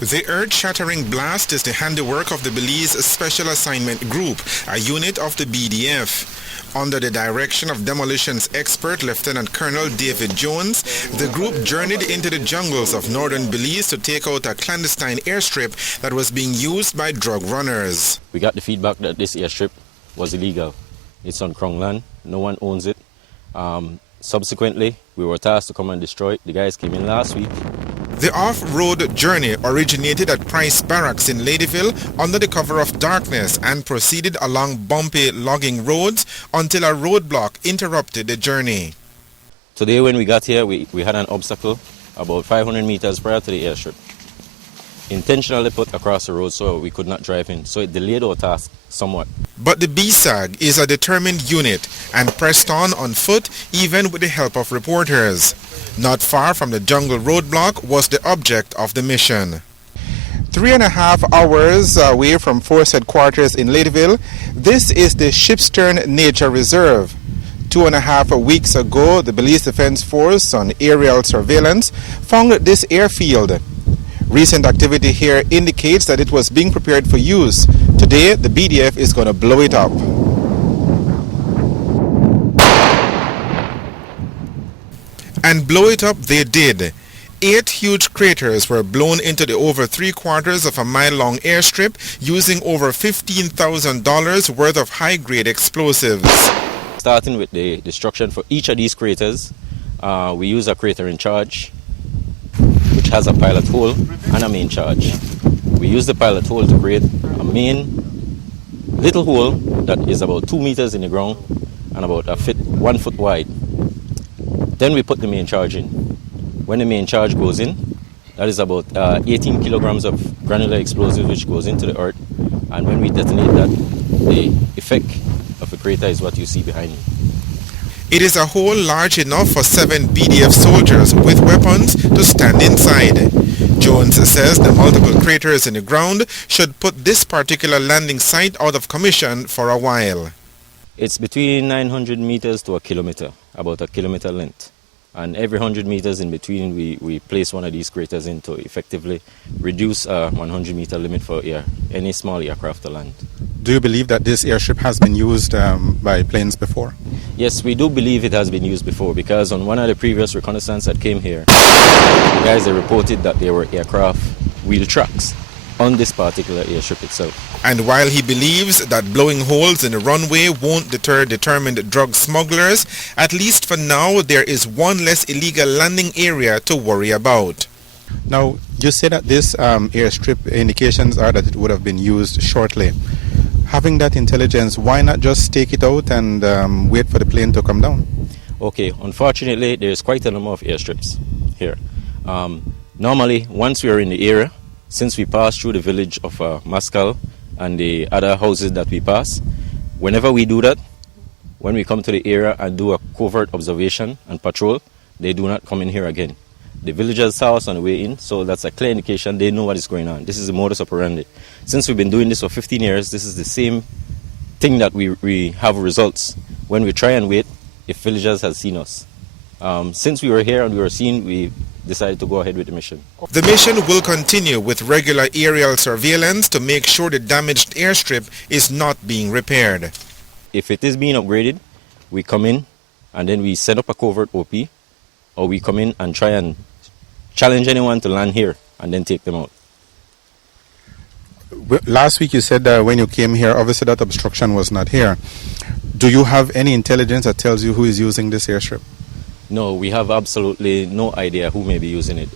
The earth-shattering blast is the handiwork of the Belize Special Assignment Group, a unit of the BDF. Under the direction of demolitions expert Lieutenant Colonel David Jones, the group journeyed into the jungles of northern Belize to take out a clandestine airstrip that was being used by drug runners. We got the feedback that this airstrip was illegal. It's on Crown land, no one owns it. Subsequently, we were tasked to come and destroy it. The guys came in last week. The off-road journey originated at Price Barracks in Ladyville under the cover of darkness and proceeded along bumpy logging roads until a roadblock interrupted the journey. Today when we got here, we had an obstacle about 500 meters prior to the airstrip. Intentionally put across the road so we could not drive in, so it delayed our task somewhat. But the BSAG is a determined unit and pressed on foot even with the help of reporters. Not far from the jungle roadblock was the object of the mission. 3.5 hours away from Force Headquarters in Ladyville, this is the Shipstern Nature Reserve. 2.5 weeks ago, the Belize Defence Force on aerial surveillance found this airfield. Recent activity here indicates that it was being prepared for use. Today, the BDF is going to blow it up. And blow it up they did. 8 huge craters were blown into the over 3/4 of a mile-long airstrip using over $15,000 worth of high-grade explosives. Starting with the destruction for each of these craters, we use a crater in charge, which has a pilot hole and a main charge. We use the pilot hole to create a main little hole that is about 2 meters in the ground and about 1 foot wide. Then we put the main charge in. When the main charge goes in, that is about 18 kilograms of granular explosive which goes into the earth. And when we detonate that, the effect of the crater is what you see behind me. It is a hole large enough for 7 BDF soldiers with weapons to stand inside. Jones says the multiple craters in the ground should put this particular landing site out of commission for a while. It's between 900 meters to a kilometer, about a kilometer length. And every 100 meters in between, we place one of these craters in to effectively reduce a 100 meter limit for any small aircraft to land. Do you believe that this airstrip has been used by planes before? Yes, we do believe it has been used before, because on one of the previous reconnaissance that came here, the guys they reported that there were aircraft wheel tracks on this particular airstrip itself. And while he believes that blowing holes in the runway won't deter determined drug smugglers, at least for now there is one less illegal landing area to worry about. Now, you say that this airstrip indications are that it would have been used shortly. Having that intelligence, why not just take it out and wait for the plane to come down? Okay, unfortunately there's quite a number of airstrips here. Normally, once we are in the area, since we pass through the village of Mascal and the other houses that we pass, whenever we do that, when we come to the area and do a covert observation and patrol, they do not come in here again. The villagers saw us on the way in, so that's a clear indication they know what is going on. This is the modus operandi. Since we've been doing this for 15 years, this is the same thing that we have results when we try and wait if villagers have seen us. Since we were here and we were seen, we decided to go ahead with the mission. The mission will continue with regular aerial surveillance to make sure the damaged airstrip is not being repaired. If it is being upgraded, we come in and then we set up a covert OP, or we come in and try and challenge anyone to land here and then take them out. Last week you said that when you came here, obviously that obstruction was not here. Do you have any intelligence that tells you who is using this airstrip? No, we have absolutely no idea who may be using it.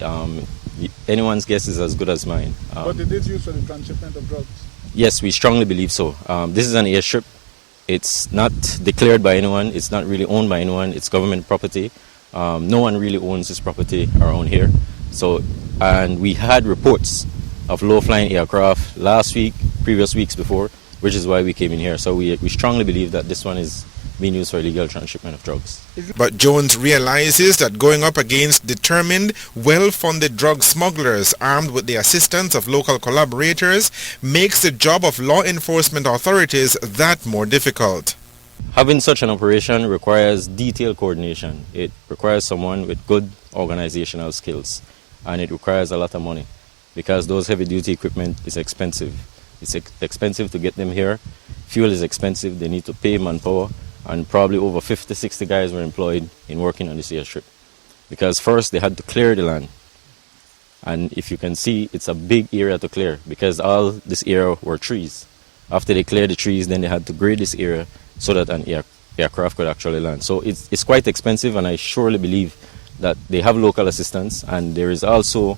Anyone's guess is as good as mine. But it is used for the transshipment of drugs? Yes, we strongly believe so. This is an airstrip. It's not declared by anyone. It's not really owned by anyone. It's government property. No one really owns this property around here. And we had reports of low-flying aircraft last week, previous weeks before, which is why we came in here. So we strongly believe that this one is being used for illegal transshipment of drugs. But Jones realizes that going up against determined, well-funded drug smugglers armed with the assistance of local collaborators makes the job of law enforcement authorities that more difficult. Having such an operation requires detailed coordination. It requires someone with good organizational skills, and it requires a lot of money. because those heavy-duty equipment is expensive. It's expensive to get them here. Fuel is expensive. They need to pay manpower, and probably over 50, 60 guys were employed in working on this airstrip. Because first they had to clear the land. And if you can see, it's a big area to clear because all this area were trees. After they cleared the trees, then they had to grade this area so that an aircraft could actually land. So it's quite expensive, and I surely believe that they have local assistance, and there is also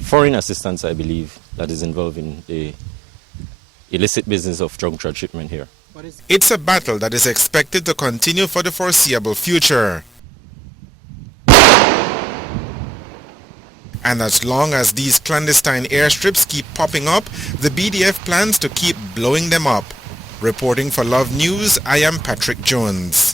foreign assistance, I believe, that is involved in the illicit business of drug transshipment here. It's a battle that is expected to continue for the foreseeable future. And as long as these clandestine airstrips keep popping up, the BDF plans to keep blowing them up. Reporting for Love News, I am Patrick Jones.